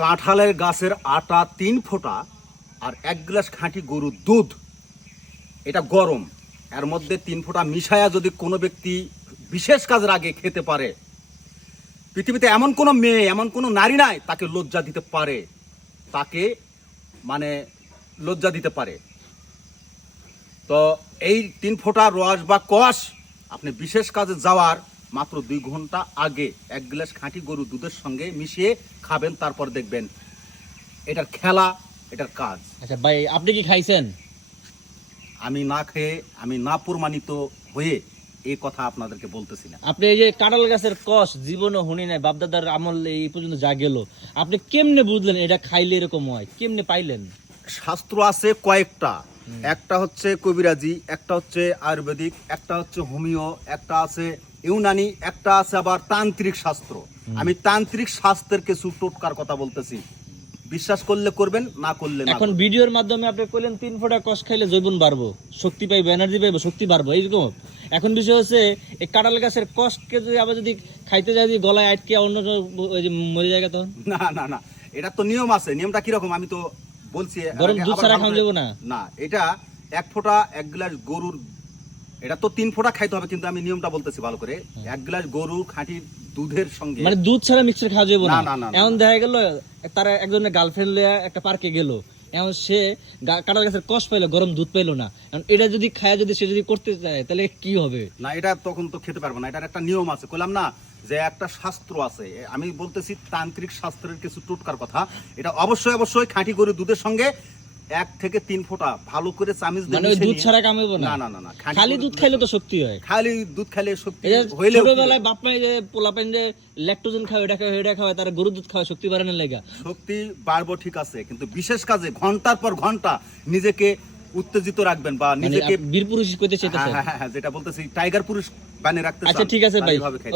কাঁঠালের গাছের আটা 3 ফোঁটা আর 1 গ্লাস খাঁটি গরুর দুধ, এটা গরম, এর মধ্যে 3 ফোঁটা মিশায়া যদি কোনো ব্যক্তি বিশেষ কাজের আগে খেতে পারে, পৃথিবীতে এমন কোনো মেয়ে, এমন কোনো নারী নাই তাকে লজ্জা দিতে পারে, তাকে মানে লজ্জা দিতে পারে। তো এই 3 ফোঁটা রস বা কষ আপনি বিশেষ কাজে যাওয়ার মাত্র 2 ঘন্টা আগে 1 গ্লাস খাঁটি গরুর দুধের সঙ্গে মিশিয়ে খাবেন, তারপর দেখবেন এটার খেলা, এটার কাজ। আচ্ছা ভাই, আপনি কি খাইছেন? আমি না খেয়ে, আমি না প্রমাণিত হয়ে এই কথা আপনাদেরকে বলতেছি না। আপনি এই যে কাঁঠাল গাছের কষ জীবনও শুনি নাই, বাপদাদার আমল এই পর্যন্ত যা গেল, আপনি কেমনে বুঝলেন এটা খাইলে এরকম হয়? কেমনে পাইলেন? শাস্ত্র আছে কয়েকটা, একটা হচ্ছে কবিরাজি, একটা হচ্ছে আয়ুর্বেদিক, একটা হচ্ছে হোমিও, একটা আছে ইউনানি, একটা আছে আবার তান্ত্রিক শাস্ত্র। আমি তান্ত্রিক শাস্ত্রের কিছু টোটকার কথা বলতেছি, বিশ্বাস করলে করবেন, না করলে না। এখন ভিডিওর মাধ্যমে আপনি কইলেন 3 ফোঁটা কষ খাইলে জৈবন বাড়বো, শক্তি পাইবো, এনার্জি পাইবো, শক্তি বাড়বো, এইরকম। এখন বিষয় হচ্ছে এই কাঁঠাল গাছের কষকে যদি আবার যদি খাইতে যাই, যদি গলায় আটকে অন্য ওই যে মরে যায় তখন? না না না, এটা তো নিয়ম আছে। নিয়মটা কিরকম আমি তো বলছি। গরম দুধ ছাড়া খাওয়া যাবে না? না, এটা 1 ফোঁটা 1 গ্লাস গরুর, এটা তো 3 ফোঁটা খাইতে হবে, কিন্তু আমি নিয়মটা বলতেছি ভালো করে। 1 গ্লাস গরুর খাঁটি দুধের সঙ্গে, মানে দুধ ছাড়া মিক্সচার খাওয়া যাবে না? না, না, না। এখন দেখা গেল তার একজনের গার্লফ্রেন্ড লইয়া একটা পার্কে গেল, এখন সে কাঁঠাল গাছের কষ পাইলো, গরম দুধ পাইলো না, এখন এটা যদি খায়, যদি সে যদি করতে চায়, তাহলে কি হবে? না, এটা তখন তো খেতে পারবো না। এটার একটা নিয়ম আছে, বললাম না যে একটা শাস্ত্র আছে। আমি বলতেছি তান্ত্রিক শাস্ত্রের কিছু টোটকার কথা। এটা অবশ্যই অবশ্যই খাঁটি গরুর দুধের সঙ্গে 1 থেকে 3 ফোঁটা ভালো করে চামচ দিয়ে মানে ওই দুধ ছাড়া কাম হইবো না? না না না, খালি দুধ খাইলে তো শক্তি হয়। খালি দুধ খাইলে শক্তি এই যে হইলে ছোটবেলায় বাপ মাই যে পোলাপাইন যে ল্যাকটোজেন খাওয়া, এটা খাওয়া, তার গরুর দুধ খাওয়া শক্তি বাড়ানোর লাগা। শক্তি বাড়বো ঠিক আছে, কিন্তু বিশেষ কাজে ঘন্টার পর ঘন্টা নিজেকে উত্তেজিত রাখবেন বা নিজেকে বীর পুরুষ কইতে চাইতেছে। হ্যাঁ, যেটা বলতেছি টাইগার পুরুষ বানিয়ে রাখতে চান, আচ্ছা ঠিক আছে ভাই। তাহলে এভাবে খাইতে